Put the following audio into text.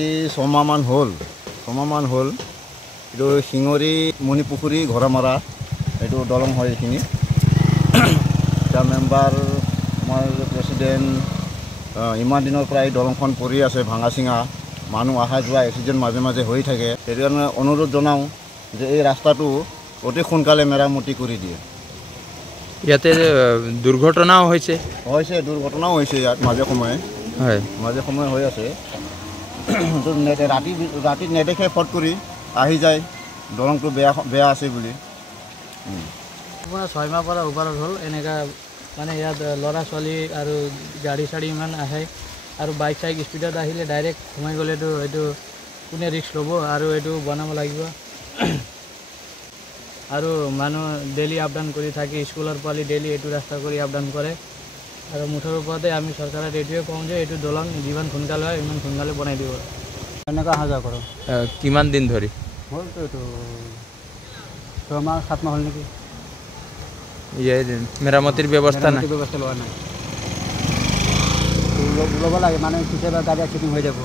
ছমাহমান হ'ল এইটো শিঙৰি মণিপুখুৰী ঘৰামাৰা এইটো দলং হয়। এইখিনি এতিয়া মেম্বাৰ আমাৰ প্ৰেচিডেণ্ট ইমান দিনৰ পৰা এই দলংখন পৰি আছে ভাঙা চিঙা, মানুহ অহা যোৱা এক্সিডেণ্ট মাজে মাজে হৈ থাকে। সেইকাৰণে অনুৰোধ জনাওঁ যে এই ৰাস্তাটো অতি সোনকালে মেৰামতি কৰি দিয়ে। ইয়াতে দুৰ্ঘটনাও হৈছে ইয়াত মাজে সময়ে হৈ আছে। ৰাতি নেদেখে ফট কৰি আহি যায় দলংটো বেয়া আছে বুলি। আপোনাৰ 6 মাহ পৰা ওপৰত হ'ল এনেকা মানে ইয়াত ল'ৰা ছোৱালী আৰু গাড়ী চাড়ী ইমান আহে আৰু বাইক চাইক স্পীডত আহিলে ডাইৰেক্ট সোমাই গ'লেতো এইটো কোনে ৰিস্ক ল'ব আৰু এইটো বনাব লাগিব। আৰু মানুহ ডেইলি আপ ডাউন কৰি থাকে, স্কুলৰ পোৱালি ডেইলি এইটো ৰাস্তা কৰি আপ ডাউন কৰে। আৰু মুঠৰ ওপৰতে আমি চৰকাৰক এইটোৱে কওঁ যে এইটো দলং যিমান সোনকালে হয় ইমান সোনকালে বনাই দিব। এনেকুৱা অহা যোৱা কৰোঁ। কিমান দিন ধৰি হ'লতো এইটো 6 মাহ 7 মাহ হ'ল নেকি। মেৰামতিৰ ব্যৱস্থা লোৱা নাই, ল'ব লাগে মানে কেতিয়াবা গাড়ী এক্সিডেণ্ট হৈ যাব।